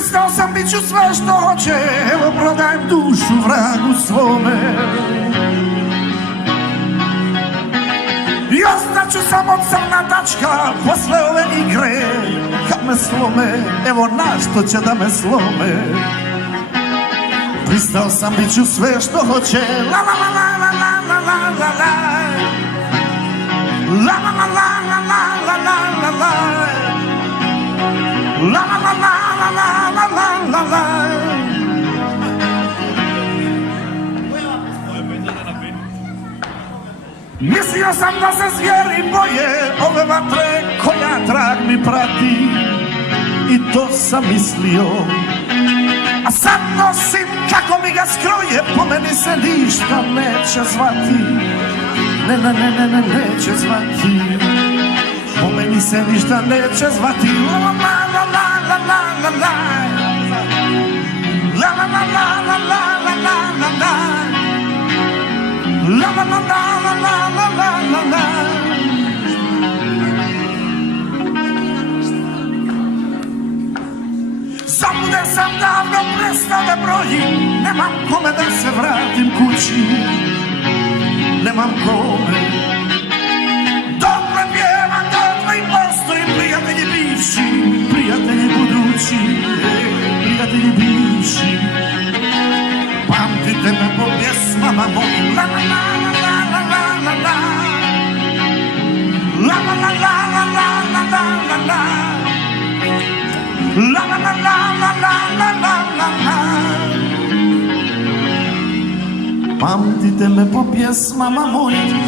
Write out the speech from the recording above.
Pristao sam, bit ću sve što hoće, evo prodajem dušu vragu svome. I ostaću samo crna tačka posle ove igre. Kad me slome, evo na što će da me slome. Pristao sam, bit ću sve što hoće. La la la la la la la la la la. La la la la la la la la la la. La la la la la la la la la. Mislio sam da se zvijeri boje ove vatre koja trag mi prati. I to sam mislio. A sad nosim kako mi ga skroje, po meni se ništa neće zvati. Ne, ne, ne, ne, ne, neće zvati. Po meni se ništa neće zvati. La la la la la la la la. La la la la la la la la la la. La la la la la la la la la la. Zabude sam davno prestao da brojim. Nemam kome da se vratim kući. Nemam kome. Dokle pjevam, dokle i postoji. Prijatelji bivši, prijatelji budući. Prijatelji bivši. Pamtite me po pjesmama mojim. La la la la la la la la. La la la la la la la la la la. La la la la la la la la la la. Pamtite me po pjesmama mojim.